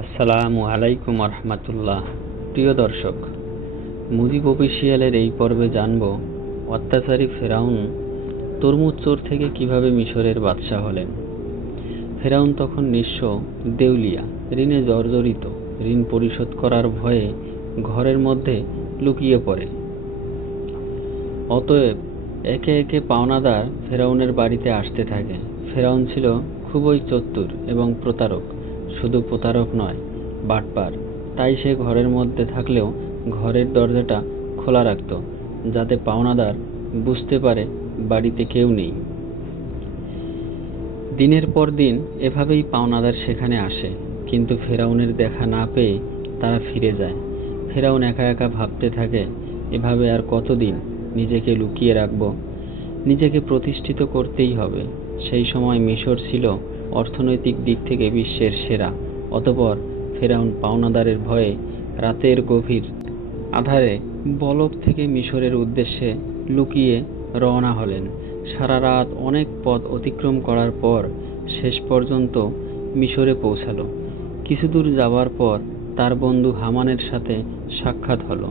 আসসালামু আলাইকুম রহমতুল্লাহ। প্রিয় দর্শক, মুজিব অফিসিয়ালের এই পর্বে জানব অত্যাচারী ফেরাউন তরমুজ চোর থেকে কিভাবে মিশরের বাদশাহ হলেন। ফেরাউন তখন নিঃস্ব, দেউলিয়া, ঋণে জর্জরিত। ঋণ পরিশোধ করার ভয়ে ঘরের মধ্যে লুকিয়ে পড়ে। অতএব একে একে পাওনাদার ফেরাউনের বাড়িতে আসতে থাকে। ফেরাউন ছিল খুবই চতুর এবং প্রতারক। শুধু প্রতারক নয়, বাটপার। তাই সে ঘরের মধ্যে থাকলেও ঘরের দরজাটা খোলা রাখত, যাতে পাওনাদার বুঝতে পারে বাড়িতে কেউ নেই। দিনের পর দিন এভাবেই পাওনাদার সেখানে আসে, কিন্তু ফেরাউনের দেখা না পেয়ে তারা ফিরে যায়। ফেরাউন একা একা ভাবতে থাকে, এভাবে আর কতদিন নিজেকে লুকিয়ে রাখব? নিজেকে প্রতিষ্ঠিত করতেই হবে। সেই সময় মিশর ছিল অর্থনৈতিক দিক থেকে বিশ্বের সেরা। অতঃপর ফেরাউন পাওনাদারের ভয়ে রাতের গভীর আঁধারে বলক থেকে মিশরের উদ্দেশ্যে লুকিয়ে রওনা হলেন। সারা রাত অনেক পথ অতিক্রম করার পর শেষ পর্যন্ত মিশরে পৌঁছালো। কিছু দূর যাওয়ার পর তার বন্ধু হামানের সাথে সাক্ষাৎ হলো।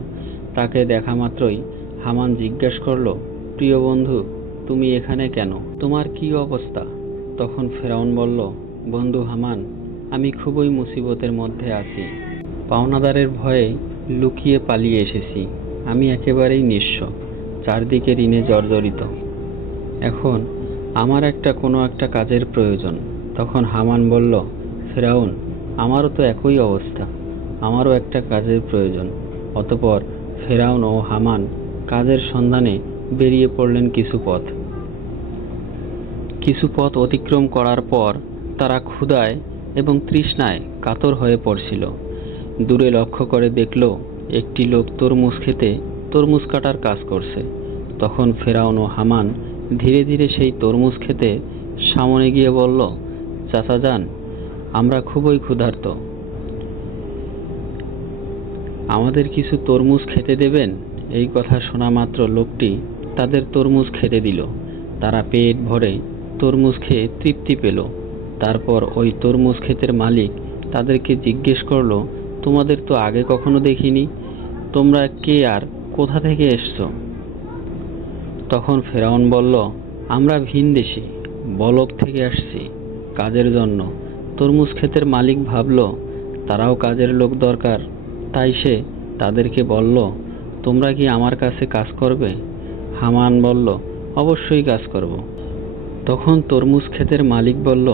তাকে দেখা মাত্রই হামান জিজ্ঞেস করলো, প্রিয় বন্ধু, তুমি এখানে কেন? তোমার কি অবস্থা? তখন ফেরাউন বলল, বন্ধু হামান, আমি খুবই মুসিবতের মধ্যে আছি। পাওনাদারের ভয়ে লুকিয়ে পালিয়ে এসেছি। আমি একেবারেই নিঃস্ব, চারদিকে ঋণে জর্জরিত। এখন আমার কোনো একটা কাজের প্রয়োজন। তখন হামান বলল, ফেরাউন, আমারও তো একই অবস্থা, আমারও একটা কাজের প্রয়োজন। অতঃপর ফেরাউন ও হামান কাজের সন্ধানে বেরিয়ে পড়লেন। কিছু পথ অতিক্রম করার পর তারা ক্ষুধায় এবং তৃষ্ণায় কাতর হয়ে পড়ছিল। দূরে লক্ষ্য করে দেখল একটি লোক তরমুজ খেতে তরমুজ কাটার কাজ করছে। তখন ফেরাউন ও হামান ধীরে ধীরে সেই তরমুজ খেতে সামনে গিয়ে বলল, চাচা যান, আমরা খুবই ক্ষুধার্ত, আমাদের কিছু তরমুজ খেতে দেবেন? এই কথা শোনা মাত্র লোকটি তাদের তরমুজ খেতে দিল। তারা পেট ভরে তরমুজ খেয়ে তৃপ্তি পেল। তারপর ওই তরমুজ ক্ষেতের মালিক তাদেরকে জিজ্ঞেস করলো, তোমাদের তো আগে কখনো দেখিনি, তোমরা কে আর কোথা থেকে এসছো? তখন ফেরাউন বলল, আমরা ভিনদেশী, বলক থেকে আসছি কাজের জন্য। তরমুজ ক্ষেতের মালিক ভাবল তারাও কাজের লোক দরকার, তাই সে তাদেরকে বলল, তোমরা কি আমার কাছে কাজ করবে? হামান বলল, অবশ্যই কাজ করব। তখন তরমুজ ক্ষেতের মালিক বলল,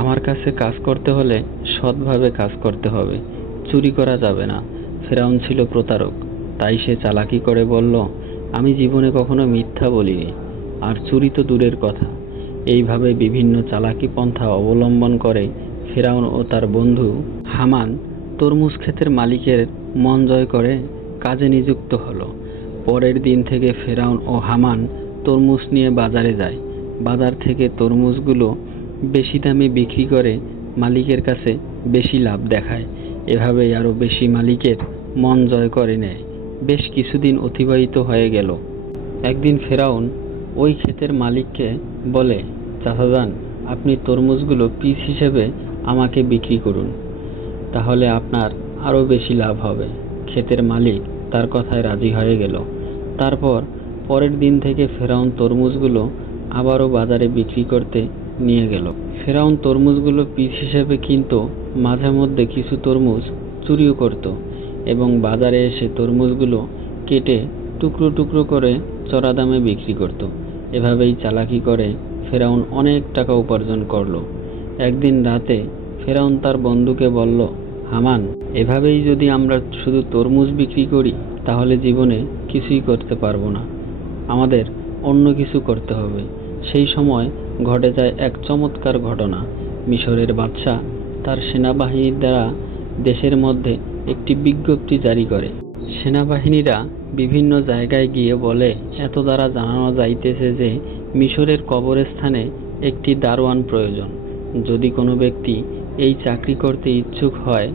আমার কাছে কাজ করতে হলে সৎভাবে কাজ করতে হবে, চুরি করা যাবে না। ফেরাউন ছিল প্রতারক, তাই সে চালাকি করে বলল, আমি জীবনে কখনো মিথ্যা বলিনি, আর চুরি তো দূরের কথা। এইভাবে বিভিন্ন চালাকি পন্থা অবলম্বন করে ফেরাউন ও তার বন্ধু হামান তরমুজ ক্ষেতের মালিকের মন জয় করে কাজে নিযুক্ত হলো। পরের দিন থেকে ফেরাউন ও হামান তরমুজ নিয়ে বাজারে যায়। বাজার থেকে তরমুজগুলো বেশি দামে বিক্রি করে মালিকের কাছে বেশি লাভ দেখায়। এভাবেই আরো বেশি মালিকের মন জয় করে নেয়। বেশ কিছুদিন অতিবাহিত হয়ে গেল। একদিন ফেরাউন ওই ক্ষেতের মালিককে বলে, চাচা যান, আপনি তরমুজগুলো পিস হিসেবে আমাকে বিক্রি করুন, তাহলে আপনার আরো বেশি লাভ হবে। ক্ষেতের মালিক তার কথায় রাজি হয়ে গেল। তারপর পরের দিন থেকে ফেরাউন তরমুজগুলো আবারও বাজারে বিক্রি করতে নিয়ে গেল। ফেরাউন তরমুজগুলো পিস হিসেবে কিনত, মাঝে মধ্যে কিছু তরমুজ চুরিও করত এবং বাজারে এসে তরমুজগুলো কেটে টুকরো টুকরো করে চড়া দামে বিক্রি করত। এভাবেই চালাকি করে ফেরাউন অনেক টাকা উপার্জন করল। একদিন রাতে ফেরাউন তার বন্ধুকে বলল, হামান, এভাবেই যদি আমরা শুধু তরমুজ বিক্রি করি তাহলে জীবনে কিছুই করতে পারবো না, আমাদের অন্য কিছু করতে হবে। সেই সময় ঘটে যায় এক চমৎকার ঘটনা। মিশরের বাদশা তার সেনাবাহিনীর দ্বারা দেশের মধ্যে একটি বিজ্ঞপ্তি জারি করে। সেনাবাহিনীরা বিভিন্ন জায়গায় গিয়ে বলে, এত দ্বারা জানানো যাইতেছে যে মিশরের কবরস্থানে একটি দারোয়ান প্রয়োজন। যদি কোনো ব্যক্তি এই চাকরি করতে ইচ্ছুক হয়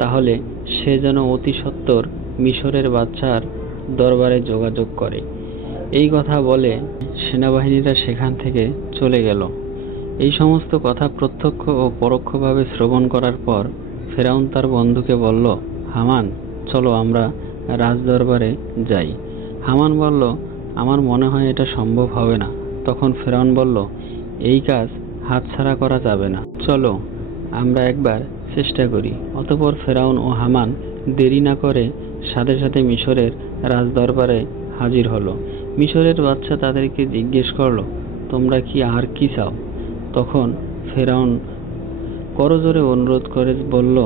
তাহলে সে যেন অতি সত্বর মিশরের বাদশার দরবারে যোগাযোগ করে। এই কথা বলে সেনাবাহিনীরা সেখান থেকে চলে গেল। এই সমস্ত কথা প্রত্যক্ষ ও পরোক্ষভাবে শ্রবণ করার পর ফেরাউন তার বন্ধুকে বলল, হামান, চলো আমরা রাজদরবারে যাই। হামান বলল, আমার মনে হয় এটা সম্ভব হবে না। তখন ফেরাউন বলল, এই কাজ হাতছাড়া করা যাবে না, চলো আমরা একবার চেষ্টা করি। অতঃপর ফেরাউন ও হামান দেরি না করে সাথে সাথে মিশরের রাজদরবারে হাজির হলো। মিশরের বাদশা তাদেরকে জিজ্ঞেস করলো, তোমরা কি আর কি চাও? তখন ফেরাউন করজোরে অনুরোধ করে বলল,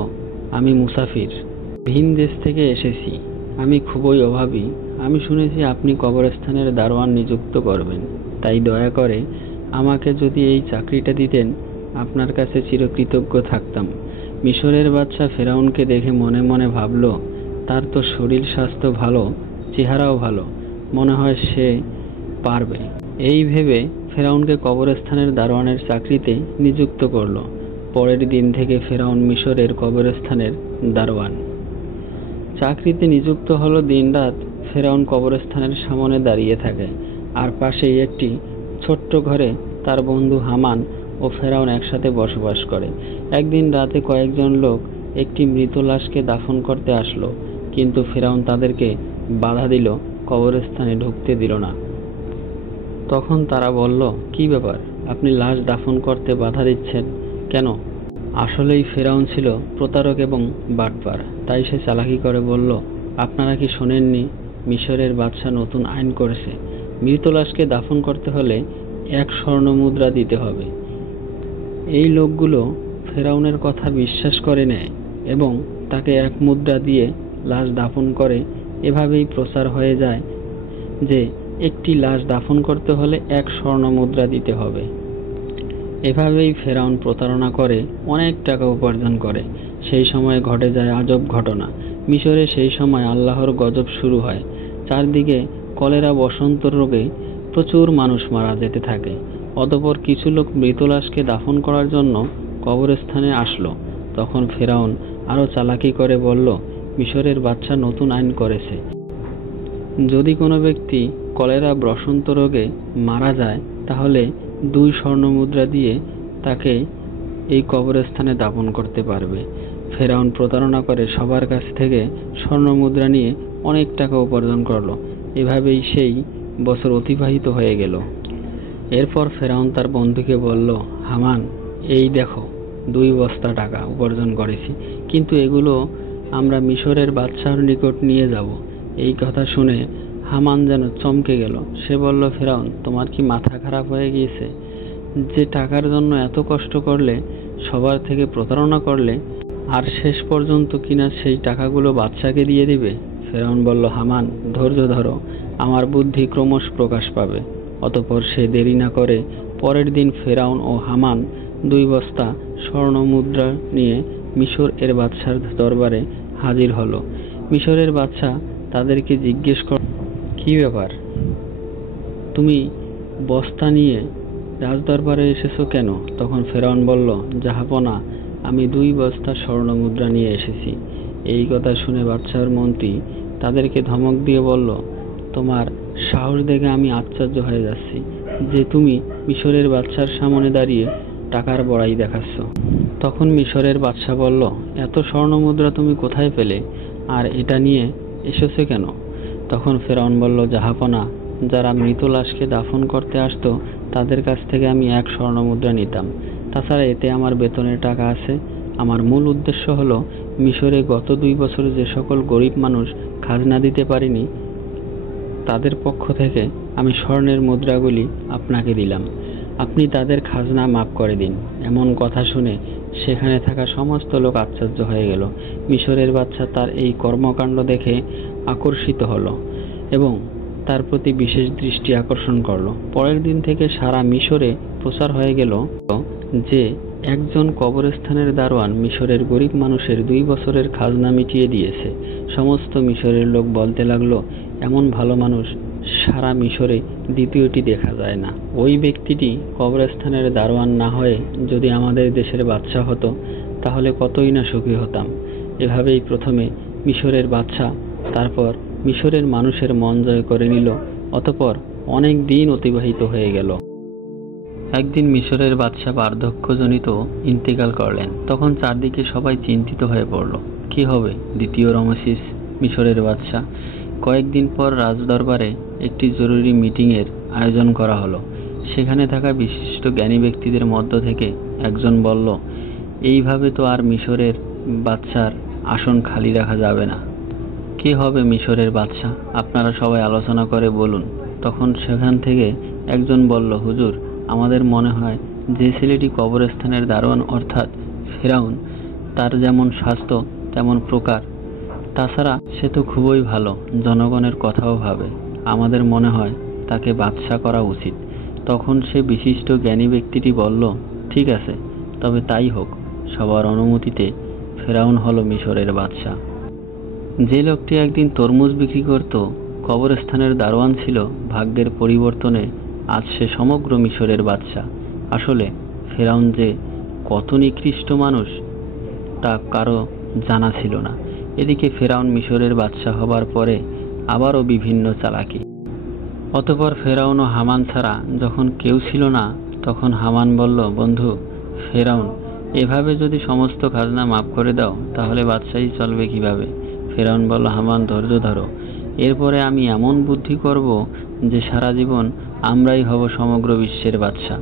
আমি মুসাফির, ভিন দেশ থেকে এসেছি, আমি খুবই অভাবী। আমি শুনেছি আপনি কবরস্থানের দারোয়ান নিযুক্ত করবেন, তাই দয়া করে আমাকে যদি এই চাকরিটা দিতেন আপনার কাছে চিরকৃতজ্ঞ থাকতাম। মিশরের বাদশা ফেরাউনকে দেখে মনে মনে ভাবল, তার তো শরীর স্বাস্থ্য ভালো, চেহারাও ভালো, মনে হয় সে পারবে। এই ভেবে ফেরাউনকে কবরস্থানের দারোয়ানের চাকরিতে নিযুক্ত করল। পরের দিন থেকে ফেরাউন মিশরের কবরস্থানের দারোয়ান। চাকরিতে নিযুক্ত হলো। দিনরাত ফেরাউন কবরস্থানের সামনে দাঁড়িয়ে থাকে, আর পাশেই একটি ছোট্ট ঘরে তার বন্ধু হামান ও ফেরাউন একসাথে বসবাস করে। একদিন রাতে কয়েকজন লোক একটি মৃত লাশকে দাফন করতে আসলো, কিন্তু ফেরাউন তাদেরকে বাধা দিল, কবরস্থানে ঢুকতে দিল না। তখন তারা বলল, কি ব্যাপার, আপনি লাশ দাফন করতে বাধা দিচ্ছেন কেন? আসলেই ফেরাউন ছিল প্রতারক এবং বাটপার, তাই সে চালাকি করে বলল, আপনারা কি শোনেননি, মিশরের বাদশা নতুন আইন করেছে, মৃত লাশকে দাফন করতে হলে 1 স্বর্ণ মুদ্রা দিতে হবে। এই লোকগুলো ফেরাউনের কথা বিশ্বাস করে নেয় এবং তাকে 1 মুদ্রা দিয়ে লাশ দাফন করে। এভাবেই প্রচার হয়ে যায় যে একটি লাশ দাফন করতে হলে 1 স্বর্ণ মুদ্রা দিতে হবে। এভাবেই ফেরাউন প্রতারণা করে অনেক টাকা উপার্জন করে। সেই সময় ঘটে যায় আজব ঘটনা। মিশরে সেই সময় আল্লাহর গজব শুরু হয়। চারদিকে কলেরা বসন্ত রোগে প্রচুর মানুষ মারা যেতে থাকে। অতঃপর কিছু লোক মৃত লাশকে দাফন করার জন্য কবরস্থানে আসলো। তখন ফেরাউন আরো চালাকি করে বলল, মিশরের বাদশা নতুন আইন করেছে, যদি কোনো ব্যক্তি কলেরা বসন্ত রোগে মারা যায় তাহলে 2 স্বর্ণ মুদ্রা দিয়ে তাকে এই কবরস্থানে দাফন করতে পারবে। ফেরাউন প্রতারণা করে সবার কাছ থেকে স্বর্ণ মুদ্রা নিয়ে অনেক টাকা উপার্জন করলো। এভাবেই সেই বছর অতিবাহিত হয়ে গেল। এরপর ফেরাউন তার বন্ধুকে বলল, হামান, এই দেখো 2 বস্তা টাকা উপার্জন করেছি, কিন্তু এগুলো আমরা মিশরের বাদশাহর নিকট নিয়ে যাব। এই কথা শুনে হামান যেন চমকে গেল। সে বলল, ফেরাউন, তোমার কি মাথা খারাপ হয়ে গিয়েছে? যে টাকার জন্য এত কষ্ট করলে, সবার থেকে প্রতারণা করলে, আর শেষ পর্যন্ত কিনা সেই টাকাগুলো বাদশাকে দিয়ে দিবে? ফেরাউন বলল, হামান, ধৈর্য ধরো, আমার বুদ্ধি ক্রমশ প্রকাশ পাবে। অতঃপর সে দেরি না করে পরের দিন ফেরাউন ও হামান 2 বস্তা স্বর্ণ মুদ্রা নিয়ে মিশর এর বাদশার দরবারে হাজির হলো। মিশরের বাদশা তাদেরকে জিজ্ঞেস করল, কি ব্যাপার, তুমি বস্তা নিয়ে রাজদরবারে এসেছো কেন? তখন ফেরাউন বলল, জাহাপনা, আমি 2 বস্তা স্বর্ণ মুদ্রা নিয়ে এসেছি। এই কথা শুনে বাদশার মন্ত্রী তাদেরকে ধমক দিয়ে বলল, তোমার সাহস দেখে আমি আশ্চর্য হয়ে যাচ্ছি যে তুমি মিশরের বাদশার সামনে দাঁড়িয়ে টাকার বড়াই দেখাচ্ছ। তখন মিশরের বাদশা বলল, এত স্বর্ণ মুদ্রা তুমি কোথায় পেলে, আর এটা নিয়ে এসেছো কেন? তখন ফেরাউন বলল, জাহাপনা, যারা মৃত লাশকে দাফন করতে আসতো তাদের কাছ থেকে আমি 1 স্বর্ণ মুদ্রা নিতাম। তাছাড়া এতে আমার বেতনের টাকা আছে। আমার মূল উদ্দেশ্য হলো মিশরে গত 2 বছরে যে সকল গরিব মানুষ খাজনা দিতে পারেনি তাদের পক্ষ থেকে আমি স্বর্ণের মুদ্রাগুলি আপনাকে দিলাম, আপনি তাদের খাজনা মাফ করে দিন। এমন কথা শুনে সেখানে থাকা সমস্ত লোক আশ্চর্য হয়ে গেল। মিশরের বাদশা তার এই কর্মকাণ্ড দেখে আকর্ষিত হলো এবং তার প্রতি বিশেষ দৃষ্টি আকর্ষণ করলো। পরের দিন থেকে সারা মিশরে প্রচার হয়ে গেল যে একজন কবরস্থানের দারোয়ান মিশরের গরিব মানুষের 2 বছরের খাজনা মিটিয়ে দিয়েছে। সমস্ত মিশরের লোক বলতে লাগলো, এমন ভালো মানুষ সারা মিশরে দ্বিতীয়টি দেখা যায় না। ওই ব্যক্তিটি কবরস্থানের দারোয়ান না হয়ে যদি আমাদের দেশের বাদশা হতো তাহলে কতই না সুখী হতাম। এভাবেই প্রথমে মিশরের বাদশা, তারপর মিশরের মানুষের মন জয় করে নিল। অতঃপর অনেক দিন অতিবাহিত হয়ে গেল। একদিন মিশরের বাদশা বার্ধক্যজনিত ইন্তেকাল করলেন। তখন চারদিকে সবাই চিন্তিত হয়ে পড়ল, কি হবে দ্বিতীয় রমেসিস মিশরের বাদশা। কয়েকদিন পর রাজদরবারে একটি জরুরি মিটিংয়ের আয়োজন করা হলো। সেখানে থাকা বিশিষ্ট জ্ঞানী ব্যক্তিদের মধ্য থেকে একজন বলল, এইভাবে তো আর মিশরের বাদশার আসন খালি রাখা যাবে না। কে হবে মিশরের বাদশা, আপনারা সবাই আলোচনা করে বলুন। তখন সেখান থেকে একজন বলল, হুজুর, আমাদের মনে হয় যে ছেলেটি কবরস্থানের দারোয়ান অর্থাৎ ফেরাউন, তার যেমন স্বাস্থ্য তেমন প্রকার, তাছাড়া সে তো খুবই ভালো, জনগণের কথাও ভাবে, আমাদের মনে হয় তাকে বাদশা করা উচিত। তখন সে বিশিষ্ট জ্ঞানী ব্যক্তিটি বলল, ঠিক আছে, তবে তাই হোক। সবার অনুমতিতে ফেরাউন হলো মিশরের বাদশা। যে লোকটি একদিন তরমুজ বিক্রি করত, কবরস্থানের দারোয়ান ছিল, ভাগ্যের পরিবর্তনে আজ সে সমগ্র মিশরের বাদশা। আসলে ফেরাউন যে কত নিকৃষ্ট মানুষ তা কারো জানা ছিল না। এদিকে ফেরাউন মিশরের বাদশা হবার পরে আবারও বিভিন্ন চালাকি। অতঃপর ফেরাউন ও হামান ছাড়া যখন কেউ ছিল না, তখন হামান বলল, বন্ধু ফেরাউন, এভাবে যদি সমস্ত খাজনা মাফ করে দাও তাহলে বাদশাহী চলবে কিভাবে? ফেরাউন বলল, হামান ধৈর্য ধরো, এরপরে আমি এমন বুদ্ধি করব যে সারা জীবন আমরাই হব সমগ্র বিশ্বের বাদশা।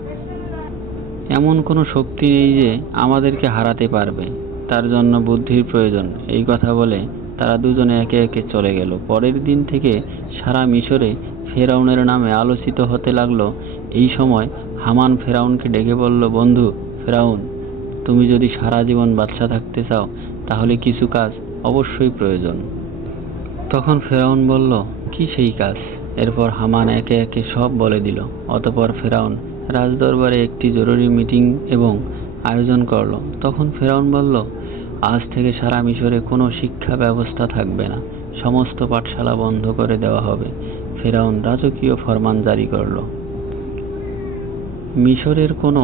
এমন কোনো শক্তি নেই যে আমাদেরকে হারাতে পারবে, তার জন্য বুদ্ধির প্রয়োজন। এই কথা বলে তারা দুজনে একে একে চলে গেল। পরের দিন থেকে সারা মিশরে ফেরাউনের নামে আলোচিত হতে লাগলো। এই সময় হামান ফেরাউনকে ডেকে বলল, বন্ধু ফেরাউন, তুমি যদি সারা জীবন বাদশা থাকতে চাও তাহলে কিছু কাজ অবশ্যই প্রয়োজন। তখন ফেরাউন বলল, কি সেই কাজ? এরপর হামান একে একে সব বলে দিল। অতঃপর ফেরাউন রাজদরবারে একটি জরুরি মিটিং এবং আয়োজন করল। তখন ফেরাউন বলল, আজ থেকে সারা মিশরে কোনো শিক্ষা ব্যবস্থা থাকবে না, সমস্ত পাঠশালা বন্ধ করে দেওয়া হবে। ফেরাউন রাজকীয় ফরমান জারি করল, মিশরের কোনো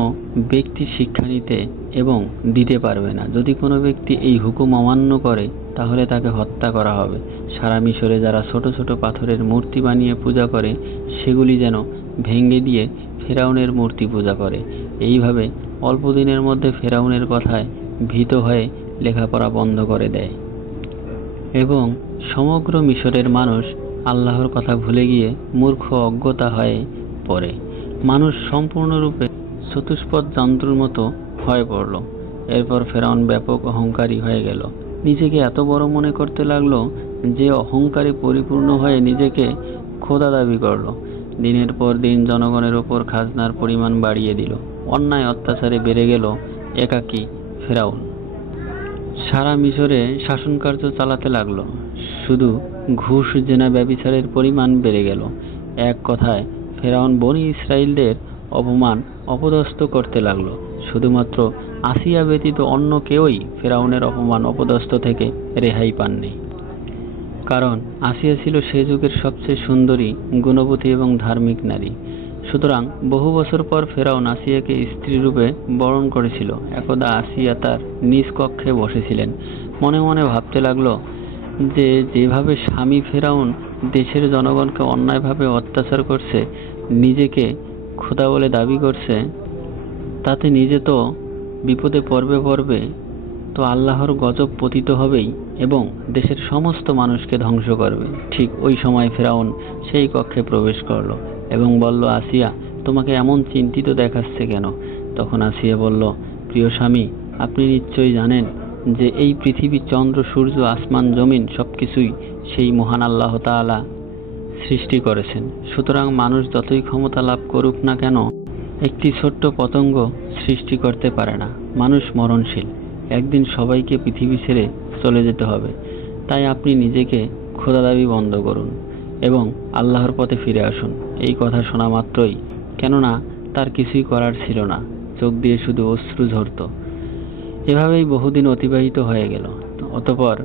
ব্যক্তি শিক্ষা নিতে এবং দিতে পারবে না। যদি কোনো ব্যক্তি এই হুকুম অমান্য করে তাহলে তাকে হত্যা করা হবে। সারা মিশরে যারা ছোট ছোট পাথরের মূর্তি বানিয়ে পূজা করে সেগুলি যেন ভেঙে দিয়ে ফেরাউনের মূর্তি পূজা করে। এইভাবে অল্প দিনের মধ্যে ফেরাউনের কথায় ভীত হয়ে লেখাপড়া বন্ধ করে দেয় এবং সমগ্র মিশরের মানুষ আল্লাহর কথা ভুলে গিয়ে মূর্খ অজ্ঞতা হয়ে পড়ে। মানুষ সম্পূর্ণরূপে চতুষ্পদ যন্ত্রের মতো হয়ে পড়ল। এরপর ফেরাউন ব্যাপক অহংকারী হয়ে গেল। নিজেকে এত বড় মনে করতে লাগলো যে অহংকারে পরিপূর্ণ হয়ে নিজেকে খোদা দাবি করল। দিনের পর দিন জনগণের ওপর খাজনার পরিমাণ বাড়িয়ে দিল। অন্যায় অত্যাচারে বেড়ে গেল একাকী ফেরাউন। সারা মিশরে শাসনকার্য চালাতে লাগলো। শুধু ঘুষ জেনা ব্যভিচারের পরিমাণ বেড়ে গেল। এক কথায় ফেরাউন বনি ইসরাইলদের অপমান অপদস্থ করতে লাগলো। শুধুমাত্র আসিয়া ব্যতীত অন্য কেউই ফেরাউনের অপমান অপদস্থ থেকে রেহাই পাননি। কারণ আসিয়া ছিল সে যুগের সবচেয়ে সুন্দরী, গুণবতী এবং ধার্মিক নারী। সুতরাং বহু বছর পর ফেরাউন আসিয়াকে স্ত্রীরূপে বরণ করেছিল। একদা আসিয়া তার নিজ কক্ষে বসেছিলেন। মনে মনে ভাবতে লাগলো যে যেভাবে স্বামী ফেরাউন দেশের জনগণকে অন্যায়ভাবে অত্যাচার করছে, নিজেকে খোদা বলে দাবি করছে, তাতে নিজে তো বিপদে পড়বে, তো আল্লাহর গজব পতিত হবেই এবং দেশের সমস্ত মানুষকে ধ্বংস করবে। ঠিক ওই সময় ফেরাউন সেই কক্ষে প্রবেশ করলো এবং বলল, আসিয়া, তোমাকে এমন চিন্তিত দেখাচ্ছে কেন? তখন আসিয়া বলল, প্রিয় স্বামী, আপনি নিশ্চয়ই জানেন যে এই পৃথিবী, চন্দ্র, সূর্য, আসমান, জমিন সবকিছুই সেই মহান আল্লাহ তাআলা সৃষ্টি করেছেন। সুতরাং মানুষ যতই ক্ষমতা লাভ করুক না কেন, একটি ছোট্ট পতঙ্গ সৃষ্টি করতে পারে না। মানুষ মরণশীল, একদিন সবাইকে পৃথিবী ছেড়ে চলে যেতে হবে। তাই আপনি নিজেকে খোদা দাবি বন্ধ করুন এবং আল্লাহর পথে ফিরে আসুন। এই কথা শোনা মাত্রই, কেননা তার কিছুই করার ছিল না, চোখ দিয়ে শুধু অশ্রু ঝরত। এভাবেই বহুদিন অতিবাহিত হয়ে গেল। অতঃপর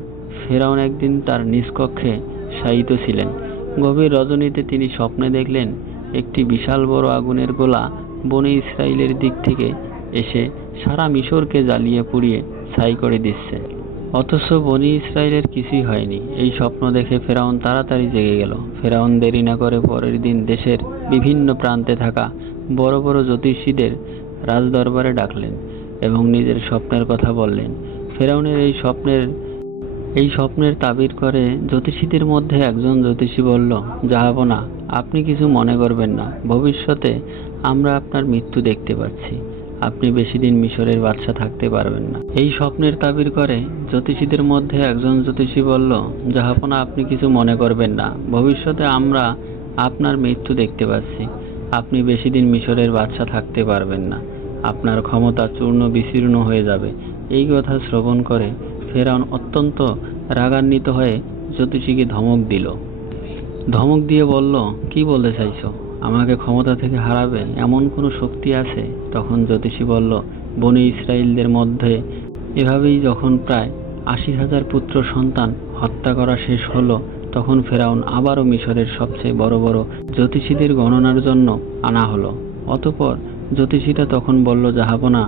ফেরাউন একদিন তার নিজ কক্ষে শায়িত ছিলেন। গভীর রজনীতে তিনি স্বপ্নে দেখলেন একটি বিশাল বড় আগুনের গোলা বনে ইসরাইলের দিক থেকে এসে সারা মিশরকে জ্বালিয়ে পুড়িয়ে ছাই করে দিচ্ছে। অথচ বনি ইসরাইলের কিছুই হয়নি। এই স্বপ্ন দেখে ফেরাউন তাড়াতাড়ি জেগে গেল। ফেরাউন দেরি না করে পরের দিন দেশের বিভিন্ন প্রান্তে থাকা বড় বড় জ্যোতিষীদের রাজদরবারে ডাকলেন এবং নিজের স্বপ্নের কথা বললেন। ফেরাউনের এই স্বপ্নের তাবির করে জ্যোতিষীদের মধ্যে একজন জ্যোতিষী বলল, জাহাপনা, আপনি কিছু মনে করবেন না, ভবিষ্যতে আমরা আপনার মৃত্যু দেখতে পাচ্ছি, আপনি বেশি দিন মিশরের বাদশা থাকতে পারবেন না। এই স্বপ্নের তাবির করে জ্যোতিষীদের মধ্যে একজন জ্যোতিষী বলল, জাহাপনা, আপনি কিছু মনে করবেন না, ভবিষ্যতে আমরা আপনার মৃত্যু দেখতে পাচ্ছি, আপনি বেশি দিন মিশরের বাদশা থাকতে পারবেন না, আপনার ক্ষমতা চূর্ণ বিচূর্ণ হয়ে যাবে। এই কথা শ্রবণ করে ফেরাউন অত্যন্ত রাগান্বিত হয়ে জ্যোতিষীকে ধমক দিয়ে বলল, কি বলতে চাইছো? আমাকে ক্ষমতা থেকে হারাবে এমন কোনো শক্তি আছে? তখন জ্যোতিষী বলল, বনি ইসরায়েলদের মধ্যে এভাবেই যখন প্রায় 80,000 পুত্র সন্তান হত্যা করা শেষ হলো, তখন ফেরাউন আবারও মিশরের সবচেয়ে বড় বড় জ্যোতিষীদের গণনার জন্য আনা হলো। অতঃপর জ্যোতিষীরা তখন বলল, জাহাপনা,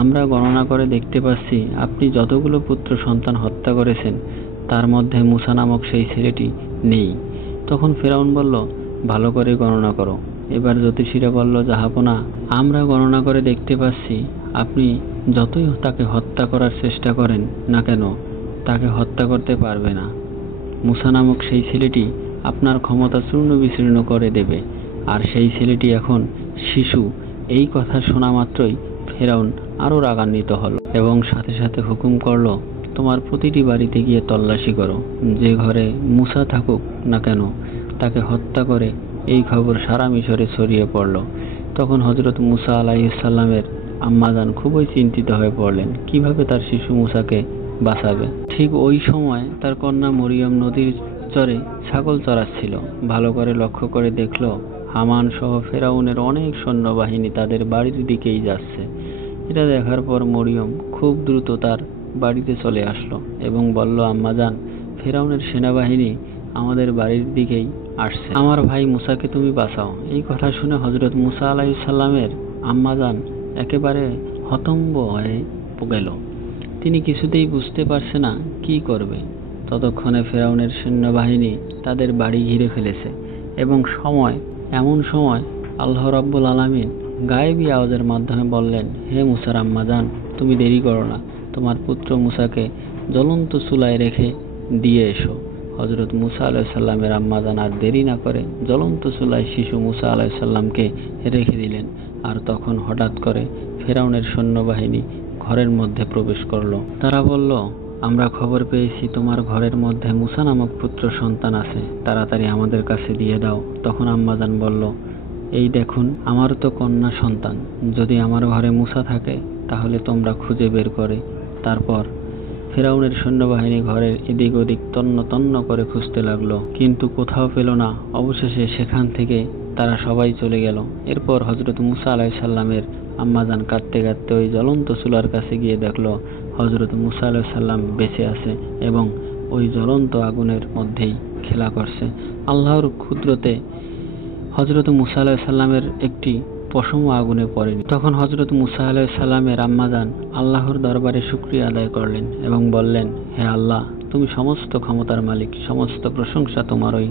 আমরা গণনা করে দেখতে পাচ্ছি আপনি যতগুলো পুত্র সন্তান হত্যা করেছেন তার মধ্যে মুসা নামক সেই ছেলেটি নেই। তখন ফেরাউন বলল, ভালো করে গণনা করো। এবার জ্যোতিষীরা বলল, জাহাপনা, আমরা গণনা করে দেখতে পাচ্ছি আপনি যতই তাকে হত্যা করার চেষ্টা করেন না কেন তাকে হত্যা করতে পারবে না। মুসা নামক সেই ছেলেটি আপনার ক্ষমতা চূর্ণ বিচূর্ণ করে দেবে, আর সেই ছেলেটি এখন শিশু। এই কথা শোনা মাত্রই ফেরাউন আরো রাগান্বিত হলো এবং সাথে সাথে হুকুম করলো, তোমার প্রতিটি বাড়িতে গিয়ে তল্লাশি করো, যে ঘরে মুসা থাকুক না কেন তাকে হত্যা করে। এই খবর সারা মিশরে ছড়িয়ে পড়ল। তখন হযরত মুসা আলাইহিস সালামের আম্মাজান খুবই চিন্তিত হয়ে পড়লেন, কিভাবে তার শিশু মুসাকে বাঁচাবে। ঠিক ওই সময় তার কন্যা মরিয়ম নদীর চরে ছাগল চরাচ্ছিল। ভালো করে লক্ষ্য করে দেখলো হামান সহ ফেরাউনের অনেক সৈন্যবাহিনী তাদের বাড়ির দিকেই যাচ্ছে। এটা দেখার পর মরিয়ম খুব দ্রুত তার বাড়িতে চলে আসলো এবং বলল, আম্মাজান, ফেরাউনের সেনাবাহিনী আমাদের বাড়ির দিকেই আসছে, আমার ভাই মুসাকে তুমি বাঁচাও। এই কথা শুনে হযরত মুসা আলাইহিস সালামের আম্মাজান একেবারে হতভম্ব হয়ে গেল। তিনি কিছুতেই বুঝতে পারছে না কি করবে। ততক্ষণে ফেরাউনের সৈন্যবাহিনী তাদের বাড়ি ঘিরে ফেলেছে এবং এমন সময় আল্লাহ রাব্বুল আলামিন গায়েবী আওয়াজের মাধ্যমে বললেন, হে মুসার আম্মাজান, তুমি দেরি করো না, তোমার পুত্র মুসাকে জ্বলন্ত চুলায় রেখে দিয়ে এসো। হযরত মুসা আলাইহিস সালামের আম্মাজান আর দেরি না করে জ্বলন্ত চুলায় শিশু মুসা আলাইহিস সালামকে রেখে দিলেন। আর তখন হঠাৎ করে ফেরাউনের সৈন্যবাহিনী ঘরের মধ্যে প্রবেশ করলো। তারা বলল, আমরা খবর পেয়েছি তোমার ঘরের মধ্যে মুসা নামক পুত্র সন্তান আছে, তাড়াতাড়ি আমাদের কাছে দিয়ে দাও। তখন আম্মাজান বলল, এই দেখুন, আমার তো কন্যা সন্তান, যদি আমার ঘরে মুসা থাকে তাহলে তোমরা খুঁজে বের করে। তারপর ফেরাউনের সৈন্যবাহিনী ঘরের এদিক ওদিক তন্ন তন্ন করে খুঁজতে লাগলো, কিন্তু কোথাও পেল না। অবশেষে সেখান থেকে তারা সবাই চলে গেল। এরপর হযরত মুসা আলাইহিস সালামের আম্মাজান কাঁদতে কাঁদতে ওই জ্বলন্ত চুলার কাছে গিয়ে দেখলো হযরত মুসা আলাইহিস সালাম বেঁচে আছে এবং ওই জ্বলন্ত আগুনের মধ্যেই খেলা করছে। আল্লাহর কুদরতে হযরত মুসা আলাইহিস সালামের একটি পশমও আগুনে পড়েনি। তখন হযরত মুসা আলাইহিস সালামের আম্মাজান আল্লাহর দরবারে শুকরিয়া আদায় করলেন এবং বললেন, হে আল্লাহ, তুমি সমস্ত ক্ষমতার মালিক, সমস্ত প্রশংসা তোমারই।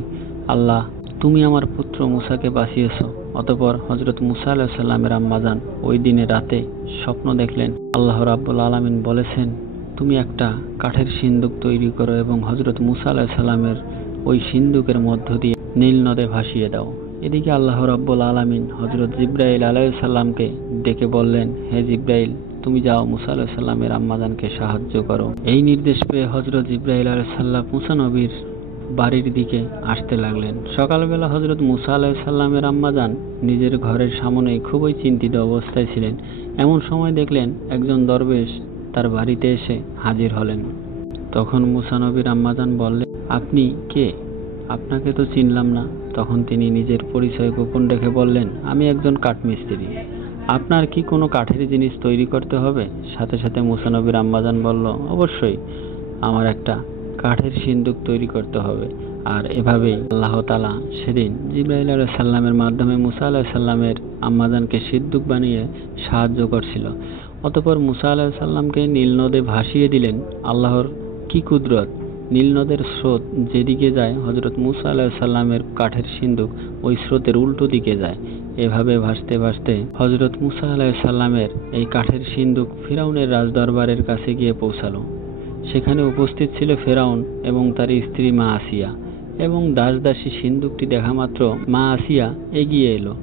আল্লাহ, তুমি আমার পুত্র মুসাকে বাঁচিয়েছো। অতঃপর হযরত মুসা আলাইহিস সালামের আম্মাজান ওই দিনে রাতে স্বপ্ন দেখলেন, আল্লাহ রাব্বুল আলামিন বলেছেন, তুমি একটা কাঠের সিন্দুক তৈরি করো এবং হযরত মুসা আলাইহিস সালামের ওই সিন্দুকের মধ্য দিয়ে নীল নদে ভাসিয়ে দাও। এদিকে আল্লাহ রাব্বুল আলামিন হযরত জিবরাইল আলাইহিস সালামকে ডেকে বললেন, হে জিবরাইল, তুমি যাও মুসা আলাইহিস সালামের আম্মাজানকে সাহায্য করো। এই নির্দেশ পেয়ে হযরত জিবরাইল আলাইহিস সালাম মুসা নবীর বাড়ির দিকে আসতে লাগলেন। সকালবেলা হযরত মুসা আলাইহিস সালামের আম্মাজান নিজের ঘরের সামনেই খুবই চিন্তিত অবস্থায় ছিলেন। এমন সময় দেখলেন একজন দরবেশ তার বাড়িতে এসে হাজির হলেন। তখন মুসা নবীর আম্মাজান বললেন, আপনি কে? আপনাকে তো চিনলাম না। তখন তিনি নিজের পরিচয় গোপন রেখে বললেন, আমি একজন কাঠমিস্ত্রি। আপনার কি কোনো কাঠের জিনিস তৈরি করতে হবে? সাথে সাথে মুসা নবীর আম্মাজান বলল, অবশ্যই, আমার একটা কাঠের সিন্দুক তৈরি করতে হবে। আর এভাবেই আল্লাহ তাআলা সেদিন জিবরাইল আলাইহিস সালামের মাধ্যমে মুসা আলাইহিস সালামের আম্মাজানকে সিন্দুক বানিয়ে সাহায্য করছিল। অতঃপর মুসা আলাইহিস সালামকে নীল নদে ভাসিয়ে দিলেন। আল্লাহর কি কুদরত! নীল নদের স্রোত যেদিকে যায় হযরত মুসা আলাইহিস সালামের কাঠের সিন্দুক ওই স্রোতের উল্টো দিকে যায়। এভাবে ভাসতে ভাসতে হযরত মুসা আলাইহিস সালামের এই কাঠের সিন্দুক ফিরআউনের রাজদরবারের কাছে গিয়ে পৌঁছালো। সেখানে উপস্থিত ছিল ফিরআউন এবং তার স্ত্রী মা আসিয়া এবং দাসদাসী। সিন্দুকটি দেখা মাত্র মা আসিয়া এগিয়ে এলো।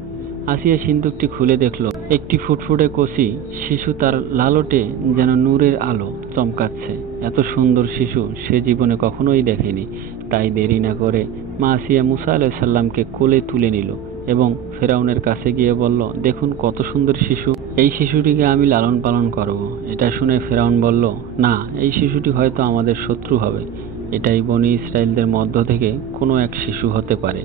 আসিয়া সিন্দুকটি খুলে দেখল একটি ফুটফুটে কচি শিশু, তার লালটে যেন নূরের আলো চমকাচ্ছে। এত সুন্দর শিশু সে জীবনে কখনোই দেখেনি। তাই দেরি না করে মা আসিয়া মুসা আলাইহিস সালামকে কোলে তুলে নিল এবং ফিরআউনের কাছে গিয়ে বলল, দেখুন কত সুন্দর শিশু, এই শিশুটিকে আমি লালন পালন করব। এটা শুনে ফিরআউন বলল, না, এই শিশুটি হয়তো আমাদের শত্রু হবে। এটাই বনী ইসরায়েলদের মধ্য থেকে কোনো এক শিশু হতে পারে,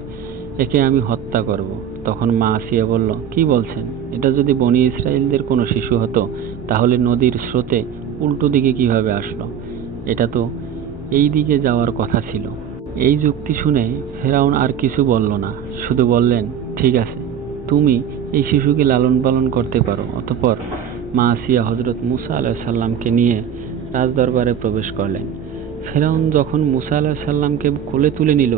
একে আমি হত্যা করব। তখন মা আসিয়া বলল, কি বলছেন? এটা যদি বনী ইসরায়েলদের কোনো শিশু হতো তাহলে নদীর স্রোতে উল্টো দিকে কিভাবে আসলো? এটা তো এই দিকে যাওয়ার কথা ছিল। এই যুক্তি শুনে ফিরআউন আর কিছু বলল না, শুধু বললেন, ঠিক আছে, তুমি এই শিশুকে লালন পালন করতে পারো। অতঃপর মা আসিয়া হযরত মুসা আলাইহিস সালামকে নিয়ে রাজদরবারে প্রবেশ করলেন। ফিরআউন যখন মুসা আলাইহিস সালামকে কোলে তুলে নিল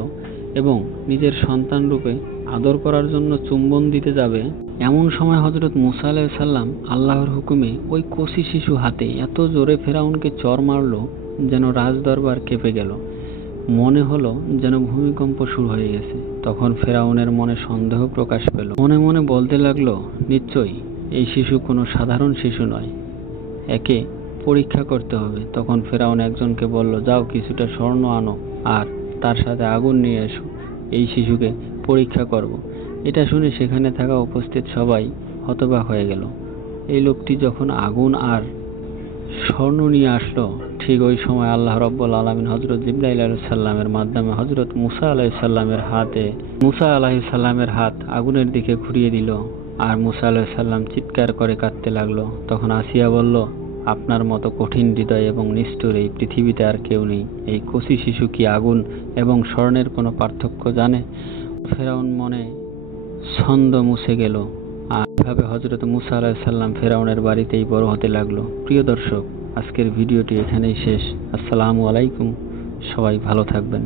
এবং নিজের সন্তান রূপে আদর করার জন্য চুম্বন দিতে যাবে, এমন সময় হযরত মুসা আলাইহিস সালাম আল্লাহর হুকুমে ওই কচি শিশু হাতে এত জোরে ফিরআউনকে চড় মারল যেন রাজদরবার কেঁপে গেল। মনে হলো যেন ভূমিকম্প শুরু হয়ে গেছে। তখন ফিরআউনের মনে সন্দেহ প্রকাশ পেল। মনে মনে বলতে লাগলো, নিশ্চয়ই এই শিশু কোনো সাধারণ শিশু নয়, একে পরীক্ষা করতে হবে। তখন ফিরআউন একজনকে বলল, যাও কিছুটা স্বর্ণ আনো আর তার সাথে আগুন নিয়ে এসো, এই শিশুকে পরীক্ষা করব। এটা শুনে সেখানে থাকা উপস্থিত সবাই হতবাক হয়ে গেল। এই লোকটি যখন আগুন আর স্বর্ণ নিয়ে আসলো, ঠিক ওই সময় আল্লাহ রাব্বুল আলামিন হযরত জিবরাইল আলাইহিস সালামের মাধ্যমে হযরত মুসা আলাইহিস সালামের হাত আগুনের দিকে ঘুরিয়ে দিল আর মুসা আলাইহিস সালাম চিৎকার করে কাঁদতে লাগলো। তখন আসিয়া বলল, আপনার মতো কঠিন হৃদয় এবং নিষ্ঠুর এই পৃথিবীতে আর কেউ নেই। এই কচি শিশু কি আগুন এবং স্বর্ণের কোনো পার্থক্য জানে? ফিরআউন মনে ছন্দ মুছে গেল। আর এভাবে হযরত মুসা আলাইহিস সালাম ফিরআউনের বাড়িতেই বড় হতে লাগলো। প্রিয় দর্শক, আজকের ভিডিওটি এখানেই শেষ। আসসালামু আলাইকুম, সবাই ভালো থাকবেন।